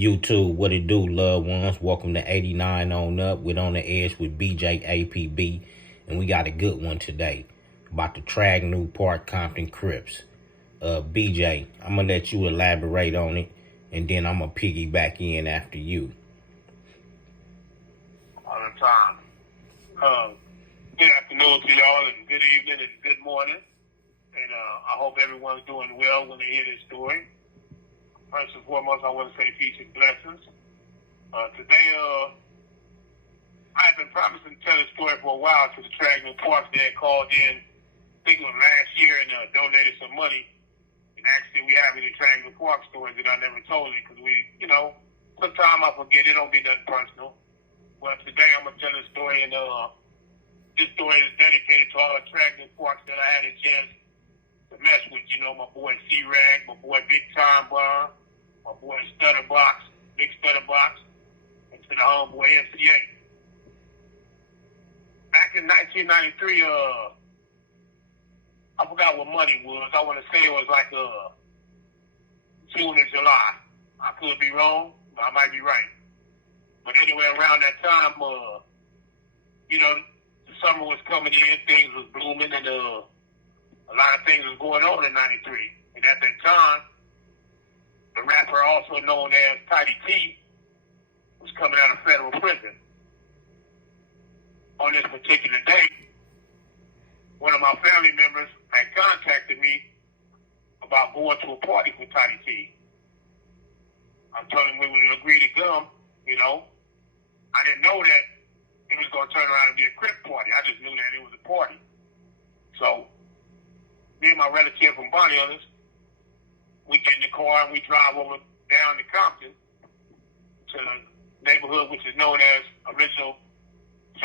YouTube, what it do, loved ones? Welcome to 89 on up with On the Edge with BJ APB. And we got a good one today about the Tragniew Park Compton Crips. BJ, I'm going to let you elaborate on it, and then I'm going to piggyback in after you. All the time. Good afternoon to y'all, and good evening, and good morning. And I hope everyone's doing well when they hear this story. First and foremost, I want to say peace and blessings. Today, I've been promising to tell the story for a while to the Tragniew Parks. They had called in, I think it was last year, and donated some money. And actually, we have any Tragniew Park stories that I never told you because sometimes I forget. It don't be nothing personal. But today, I'm going to tell the story, and this story is dedicated to all the Tragniew Parks that I had a chance to mess with. My boy C-Rag, my boy Big Time Bar, my boy Stutterbox, Big Stutterbox, and to the homeboy MCA. Back in 1993, I forgot what money was. I want to say it was like June or July. I could be wrong, but I might be right. But anyway, around that time, the summer was coming in, things was blooming, and a lot of things was going on in 93. And at that time, the rapper also known as Tidy T was coming out of federal prison. On this particular day, one of my family members had contacted me about going to a party for Tidy T. I told him we would agree to come, I didn't know that it was going to turn around and be a Crip party. I just knew that it was a party. So, me and my relative from Bonnie Others, we get in the car and we drive over down to Compton to the neighborhood which is known as original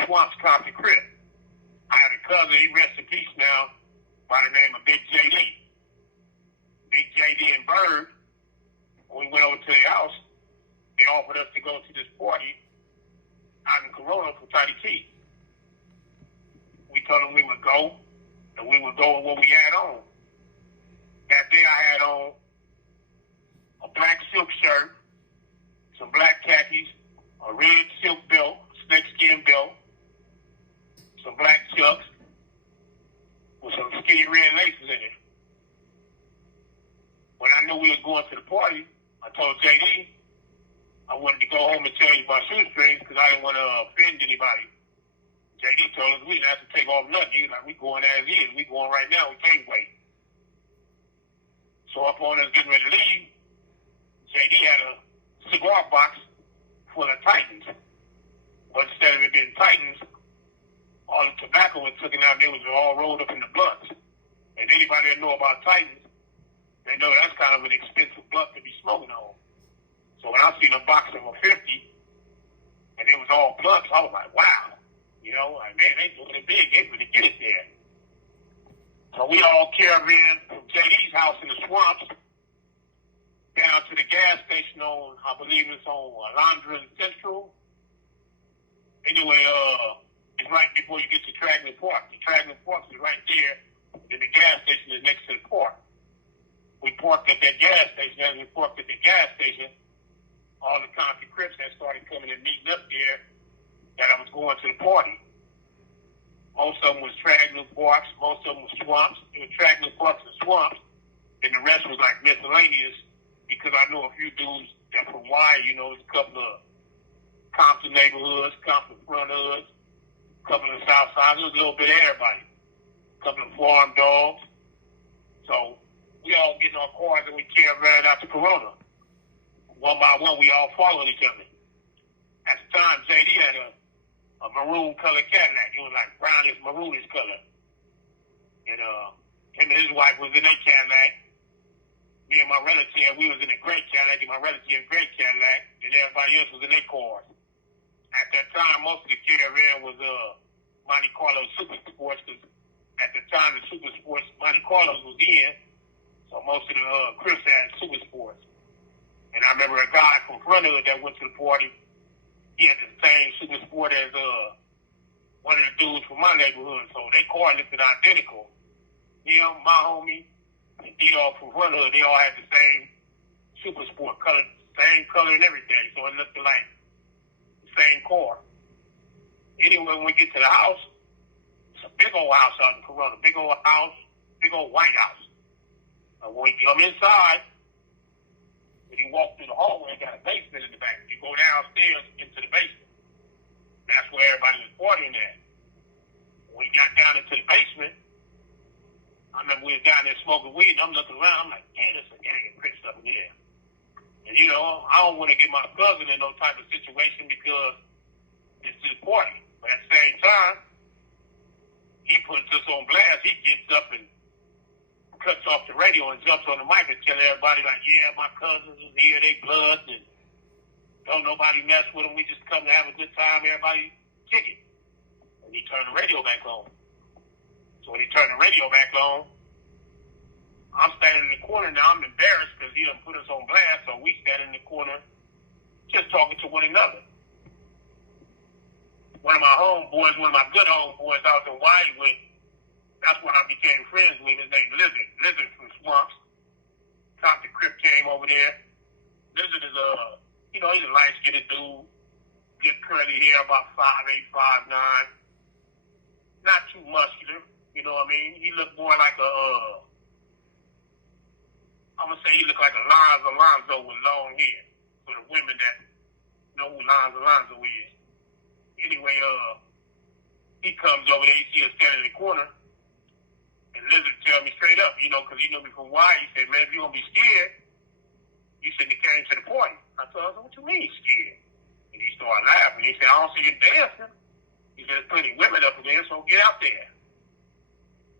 Swamps Compton Crip. I had a cousin, he rests in peace now, by the name of Big JD. Big JD and Bird, when we went over to their house, they offered us to go to this party out in Corona for Tidy T. We told them we would go, and we would go with what we had on. That day I had on a black silk shirt, some black khakis, a red silk belt, snakeskin belt, some black chucks with some skinny red laces in it. When I knew we were going to the party, I told JD I wanted to go home and tell you about shoestrings because I didn't want to offend anybody. JD told us we didn't have to take off nothing. He was like, we going as is. We going right now. We can't wait. So up on us getting ready to leave, JD had a cigar box full of Titans. But instead of it being Titans, all the tobacco was taken out. They was all rolled up in the Bloodz. And anybody that know about Titans, they know that's kind of an expensive blunt to be smoking on. So when I seen a box of a 50, and it was all Bloodz, I was like, wow. Man, they doing it big. They going to get it there. So we all caravan from JD's house in the swamps down to the gas station on, I believe it's on Alondra and Central. Anyway, it's right before you get to Tragniew Park. The Tragniew Park is right there, and the gas station is next to the park. We parked at that gas station. As we parked at the gas station, all the Compton Crips had started coming and meeting up there that I was going to the party. Most of them was Tragniew Parks, most of them was Swamps. It was Tragniew Parks and Swamps, and the rest was like miscellaneous because I knew a few dudes that from Y, there's a couple of Compton neighborhoods, Compton front hoods, a couple of South Side. There was a little bit of everybody. A couple of farm dogs. So we all get in our cars and we caravan out to Corona. One by one, we all followed each other. At the time, JD had a maroon colored Cadillac. It was like brownish, maroonish color. And him and his wife was in their Cadillac. Me and my relative, we was in a gray Cadillac, and my relative gray Cadillac, and everybody else was in their cars. At that time, most of the caravan was Monte Carlo Super Sports, because at the time the Super Sports, Monte Carlos was in, so most of the Crips had Super Sports. And I remember a guy from front hood that went to the party. He had the same Super Sport as one of the dudes from my neighborhood. So they car looked identical. Him, my homie, and D-Dog from front hood, they all had the same Super Sport color, same color and everything, so it looked like the same car. Anyway, when we get to the house, it's a big old house out in Corona, big old house, big old white house. And when we come inside, when you walk through the hallway, it got a basement in the back. You go downstairs into the basement. That's where everybody was partying at. When we got down into the basement, I remember we was down there smoking weed, and I'm looking around. I'm like, damn, there's a gang of Crips up in here. And, you know, I don't want to get my cousin in no type of situation because it's his party. But at the same time, he puts us on blast. He gets up and cuts off the radio and jumps on the mic and tell everybody, like, yeah, my cousins is here, they Bloodz, and don't nobody mess with them. We just come to have a good time. Everybody kick it. And he turned the radio back on. So when he turned the radio back on, I'm standing in the corner now. I'm embarrassed because he done put us on blast. So we stand in the corner just talking to one another. One of my homeboys, one of my good homeboys I was in Hawaii with, that's when I became friends with. His name Lizard. Lizard from Swamps. Compton Crip came over there. Lizard is he's a light-skinned dude. Good curly hair, about 5'8", 5'9". Not too muscular. You know what I mean? He looked more like I'm going to say he looked like Alonzo with long hair. For the women that know who Alonzo is. Anyway, he comes over there, he see us standing in the corner. And Lizard tell me straight up, you know, because he knew me from Hawaii. He said, man, if you're going to be scared, you shouldn't have came to the party. I told him, what you mean scared? And he started laughing. He said, I don't see you dancing. He said, there's plenty of women up in there, so get out there.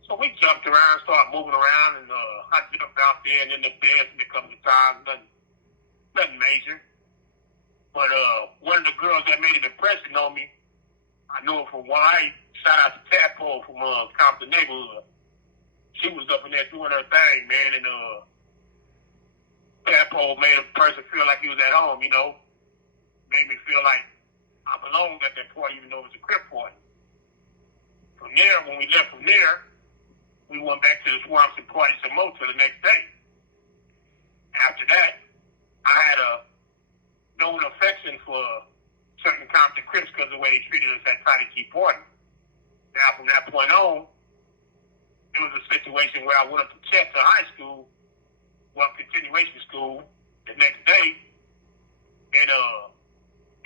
So we jumped around, started moving around, and I jumped out there, and then the dancing a couple of times, nothing major. But one of the girls that made an impression on me, I knew her from Hawaii. Shout out to Tadpole from Compton neighborhood. She was up in there doing her thing, man, and Tadpole made a person feel like he was at home, you know. Made me feel like I belonged at that party, even though it was a Crip party. From there, when we left from there, we went back to the Swamps and partied some more till the next day. After that, I had a known affection for certain Compton Crips because of the way they treated us at Tiny Key Party. Now, from that point on, it was a situation where I went up to Chester High School, continuation school, the next day, and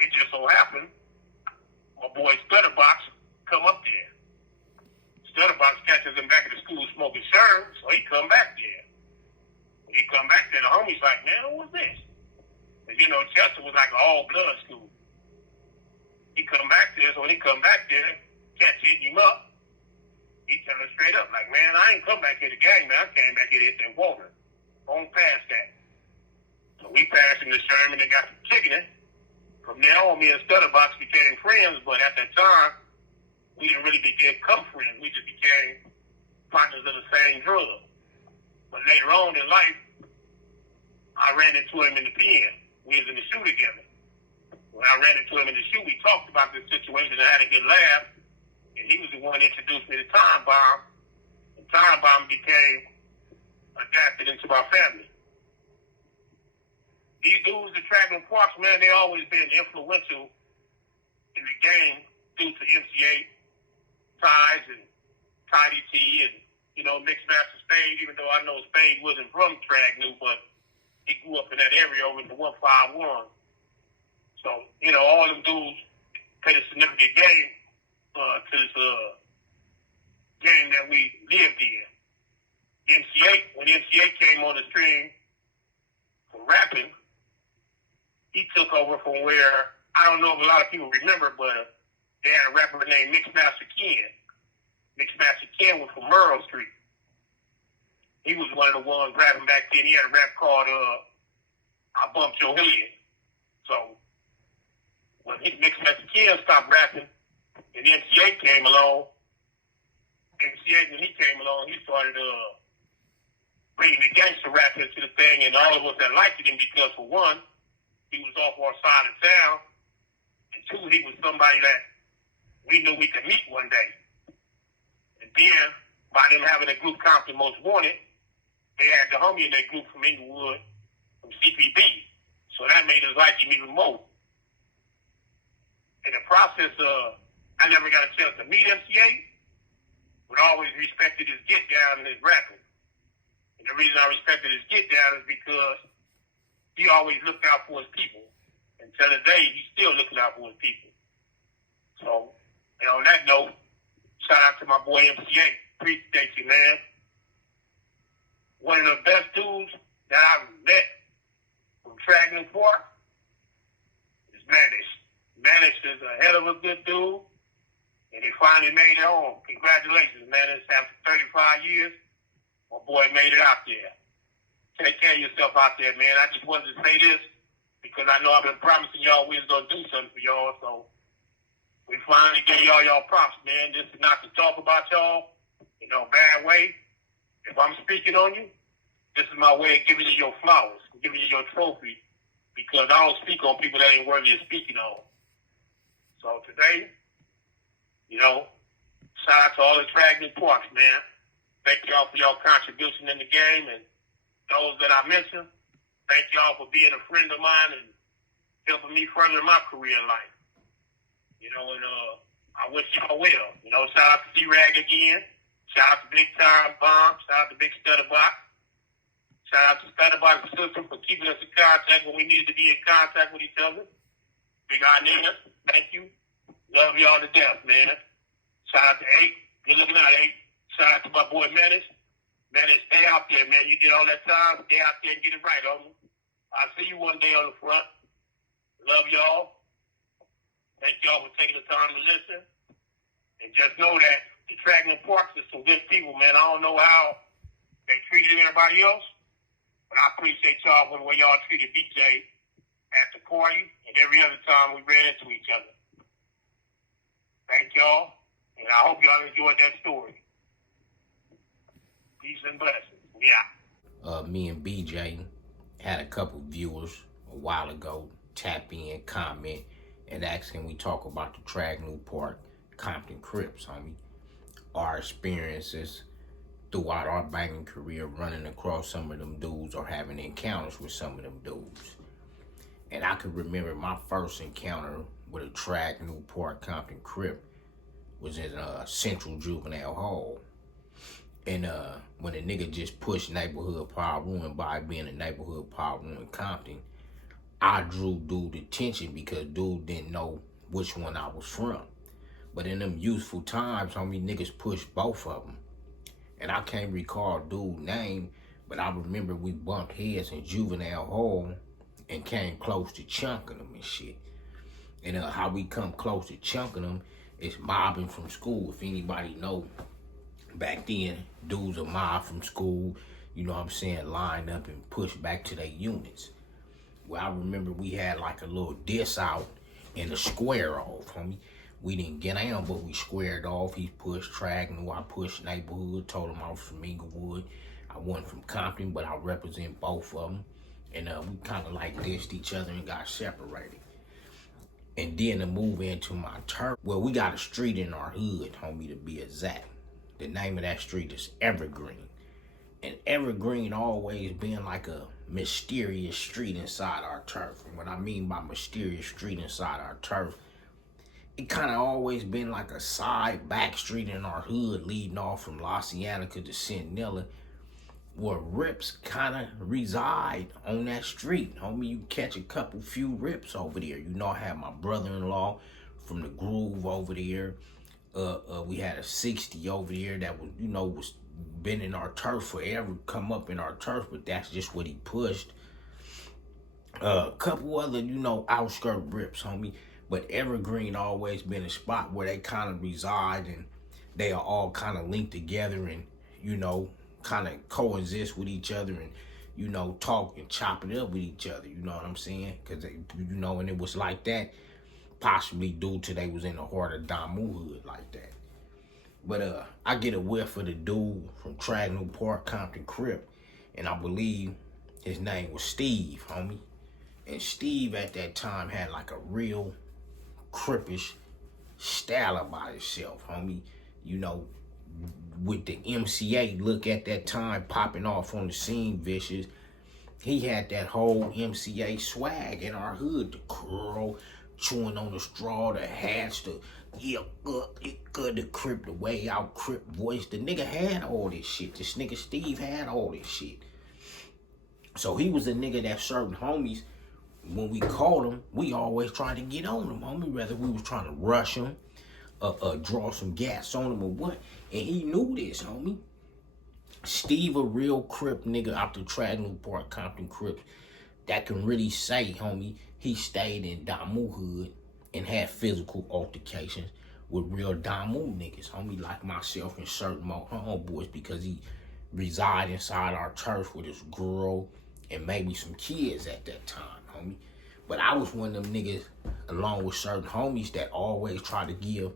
it just so happened, my boy Stutterbox come up there. Stutterbox catches him back at the school smoking sherm, so he come back there. When he come back there, the homie's like, man, what was this? Because, you know, Chester was like an all-blood school. He come back there, so when he come back there, cats hitting him up. He tell him straight up, like, man, I ain't come back here to gang, man. I came back here to hit that water. On past that. So we passed him the Sherman and got to kicking it. From there on, me and Stutterbox became friends, but at that time, we didn't really become friends. We just became partners of the same drug. But later on in life, I ran into him in the pen. We was in the shoe together. When I ran into him in the shoe, we talked about this situation and had a good laugh. And he was the one that introduced me to Time Bomb. And Time Bomb became adapted into my family. These dudes at Tragniew Parks, man, they always been influential in the game due to MCA ties and Tidy T and, you know, Mixmaster Spade, even though I know Spade wasn't from Tragniew, but he grew up in that area over in the 151. So, you know, all them dudes played a significant game to this game that we lived in. When MCA came on the stream for rapping, he took over from where, I don't know if a lot of people remember, but they had a rapper named Mixmaster Ken. Mixmaster Ken was from Merle Street. He was one of the ones rapping back then. He had a rap called I Bumped Your Head. So when Mixmaster Ken stopped rapping and MCA came along, when he came along, he started bringing the gangster rap into the thing, and all of us that liked him because, for one, he was off our side of town, and two, he was somebody that we knew we could meet one day. And then, by them having a group Compton Most Wanted, they had the homie in that group from Inglewood, from CPB. So that made us like him even more. In the process of, I never got a chance to meet MCA, but always respected his get down and his rapping. And the reason I respected his get down is because he always looked out for his people. And to this day, he's still looking out for his people. So, and on that note, shout out to my boy MCA. Appreciate you, man. One of the best dudes that I've met from Tragniew Park is Manish. Manish is a hell of a good dude, and he finally made it home. Congratulations, Manish. After 35 years, my boy made it out there. Take care of yourself out there, man. I just wanted to say this because I know I've been promising y'all we was going to do something for y'all, so we finally gave y'all props, man. This is not to talk about y'all in no bad way. If I'm speaking on you, this is my way of giving you your flowers, giving you your trophy, because I don't speak on people that ain't worthy of speaking on. So today, shout out to all the Tragniew Parks, man. Thank y'all for your contribution in the game, and those that I mentioned, thank y'all for being a friend of mine and helping me further my career in life. I wish y'all well. Shout out to C-Rag again. Shout out to Big Time Bomb. Shout out to Big Stutterbox. Shout out to Stutterbox System for keeping us in contact when we needed to be in contact with each other. Big Nina, thank you. Love y'all to death, man. Shout out to 8. Good looking out, 8. Shout out to my boy Menace. Menace, stay out there, man. You did all that time. Stay out there and get it right, homie. I'll see you one day on the front. Love y'all. Thank y'all for taking the time to listen. And just know that the Tragniew Parks is some good people, man. I don't know how they treated everybody else, but I appreciate y'all for the way y'all treated BJ at the party and every other time we ran into each other. Thank y'all, and I hope y'all enjoyed that story. Peace and blessings. Yeah. Me and BJ had a couple viewers a while ago tap in, comment, and ask can we talk about the Tragniew Park Compton Crips, homie. Our experiences throughout our banging career running across some of them dudes or having encounters with some of them dudes. And I can remember my first encounter with a Tragniew Park Compton Crip was in Central Juvenile Hall. And when a nigga just pushed neighborhood power ruin by being a neighborhood power ruin Compton, I drew dude attention because dude didn't know which one I was from. But in them youthful times, homie, niggas pushed both of them. And I can't recall dude's name, but I remember we bumped heads in Juvenile Hall and came close to chunking them and shit. And how we come close to chunking them is mobbing from school. If anybody know, back then, dudes would mob from school, line up and push back to their units. Well, I remember we had like a little diss out and a square off, homie. We didn't get down, but we squared off. He pushed Tragniew, I pushed neighborhood, told him I was from Inglewood. I wasn't from Compton, but I represent both of them. And we kind of like dissed each other and got separated. And then to move into my turf, well, we got a street in our hood, homie, to be exact. The name of that street is Evergreen. And Evergreen always been like a mysterious street inside our turf. And what I mean by mysterious street inside our turf, it kind of always been like a side back street in our hood leading off from La Cienega to Centinela, where Rips kind of reside on that street. Homie, you catch a few Rips over there. I had my brother-in-law from the Groove over there. We had a 60 over there that was, was been in our turf forever, come up in our turf, but that's just what he pushed. A couple other, outskirt Rips, homie. But Evergreen always been a spot where they kind of reside and they are all kind of linked together and, kind of coexist with each other and, talk and chop it up with each other. You know what I'm saying? Because, and it was like that, possibly due to they was in the heart of Damu hood like that. But I get a whiff of the dude from Tragniew Park, Compton Crip, and I believe his name was Steve, homie. And Steve at that time had like a real Crippish style about himself, homie. With the MCA look at that time popping off on the scene, Vicious. he had that whole MCA swag in our hood. The curl, chewing on the straw, the hats, the the Crip, the way out Crip voice. The nigga had all this shit. This nigga Steve had all this shit. So he was a nigga that certain homies, when we called him, we always tried to get on him, homie. Whether we was trying to rush him, draw some gas on him or what. And he knew this, homie. Steve, a real Crip nigga out the Tragniew Park, Compton Crip, that can really say, homie, he stayed in Damu hood and had physical altercations with real Damu niggas, homie, like myself and certain more homeboys, because he reside inside our turf with his girl and maybe some kids at that time, homie. But I was one of them niggas, along with certain homies, that always try to give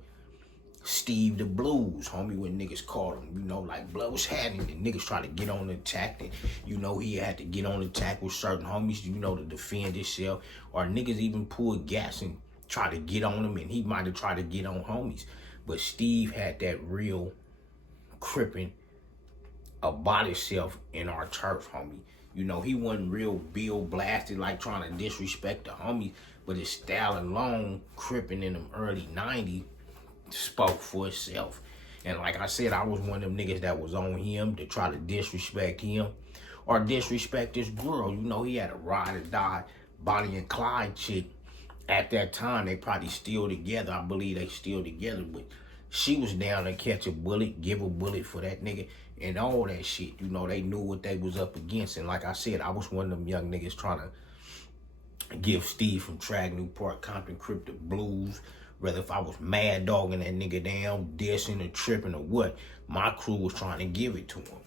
Steve the blues, homie, when niggas called him. You know, like Bloodz was having it. Niggas try to get on the attack. And, you know, he had to get on the attack with certain homies, you know, to defend himself. Or niggas even pulled gas and try to get on him, and he might have tried to get on homies. But Steve had that real cripping about himself in our turf, homie. You know, he wasn't real Bill blasted, like trying to disrespect the homies, but his style alone, cripping in them early 90s, spoke for itself. And like I said, I was one of them niggas that was on him to try to disrespect him or disrespect this girl. You know, he had a ride or die Bonnie and Clyde chick. At that time, they probably still together. I believe they still together, but she was down to catch a bullet, give a bullet for that nigga, and all that shit. You know, they knew what they was up against. And like I said, I was one of them young niggas trying to give Steve from Tragniew Park, Compton Crip the blues. Whether if I was mad dogging that nigga down, dissing or tripping or what, my crew was trying to give it to him.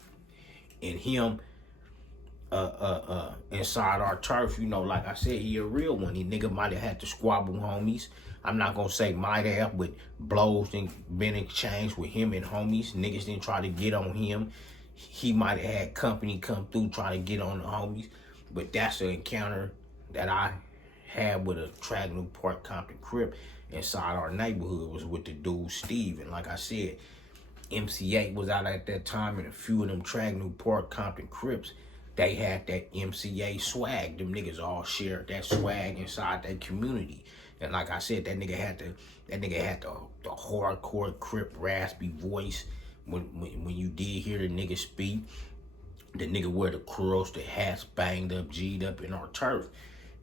And him, inside our turf, you know, like I said, he a real one. He nigga might have had to squabble homies. I'm not gonna say might have, but blows didn't been exchanged with him and homies. Niggas didn't try to get on him. He might have had company come through try to get on the homies. But that's an encounter that I had with a Tragniew Park Compton Crip inside our neighborhood, was with the dude Steve. And like I said, MC8 was out at that time, and a few of them Tragniew Park Compton Crips, they had that MCA swag. Them niggas all shared that swag inside that community. And like I said, that nigga had the hardcore Crip raspy voice. When you did hear the nigga speak, the nigga wear the curls, the hats banged up, G'd up in our turf.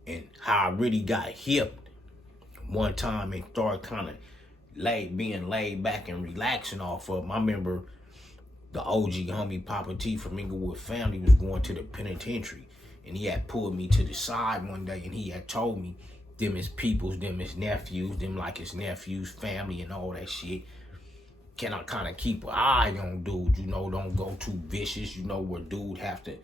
And how I really got hipped one time and started kind of being laid back and relaxing off of him. I remember the OG homie Papa T from Inglewood family was going to the penitentiary, and he had pulled me to the side one day, and he had told me them his peoples, them his nephews, them like his nephew's family and all that shit. Can I kind of keep an eye on dude, you know, don't go too vicious, you know, where dude have to,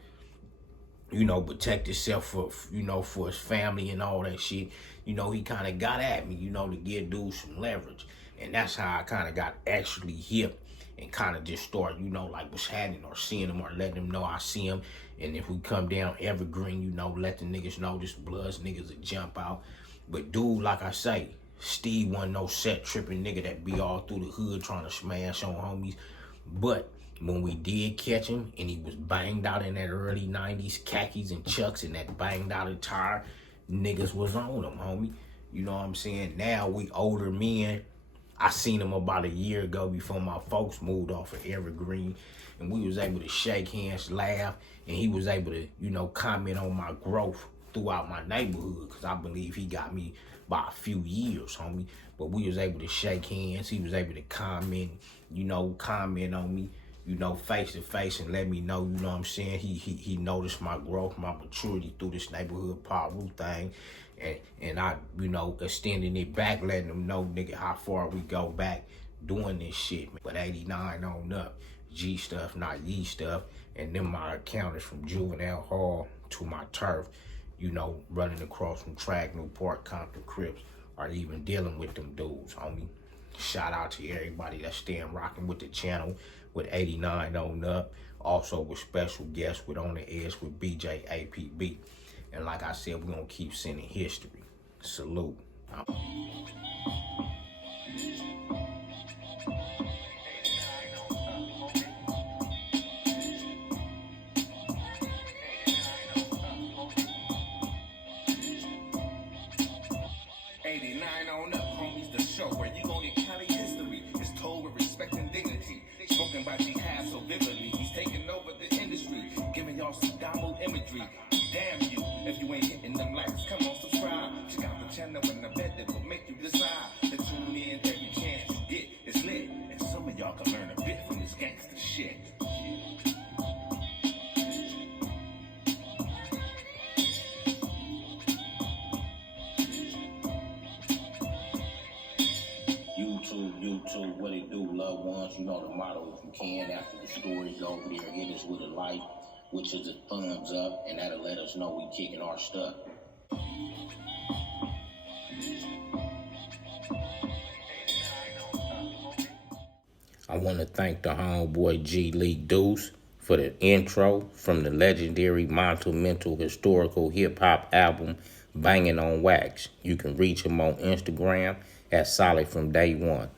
you know, protect himself for, you know, for his family and all that shit. You know, he kind of got at me, you know, to give dude some leverage. And that's how I kind of got actually hip and kind of just start, you know, like what's happening, or seeing him, or letting them know I see him. And if we come down Evergreen, you know, let the niggas know this Bloodz niggas will jump out. But dude, like I say, Steve wasn't no set tripping nigga that be all through the hood trying to smash on homies. But when we did catch him and he was banged out in that early 90s, khakis and chucks and that banged out attire, niggas was on him, homie. You know what I'm saying? Now we older men. I seen him about a year ago before my folks moved off of Evergreen, and we was able to shake hands, laugh, and he was able to, you know, comment on my growth throughout my neighborhood, because I believe he got me by a few years, homie. But we was able to shake hands. He was able to comment on me, you know, face to face, and let me know, you know what I'm saying? He noticed my growth, my maturity through this neighborhood Paru thing. And I, you know, extending it back, letting them know, nigga, how far we go back doing this shit, man. But 89 on up, G stuff, not ye stuff. And then my encounters from juvenile hall to my turf, you know, running across from Tragniew Park, Compton Crips, or even dealing with them dudes, homie. Shout out to everybody that's staying rocking with the channel with 89 on up. Also with special guests with On the Edge with BJ APB. And like I said, we're going to keep sending history. Salute. 89 on up, homies, the show where you gon' get Cali history. It's told with respect and dignity. Spoken by Jihad so vividly. He's taking over the industry, giving y'all some download imagery. Damn you, if you ain't hitting them likes, come on, subscribe. Check out the channel and I bet it will make you decide to tune in every chance you get. It's lit, and some of y'all can learn a bit from this gangster shit. YouTube, what it do, loved ones? You know the motto, if you can, after the story, go over there, hit us with a like, which is a thumbs up, and that'll let us know we kicking our stuff. I want to thank the homeboy G League Deuce for the intro from the legendary Mental Historical Hip Hop album, Banging on Wax. You can reach him on Instagram at Solid from Day One.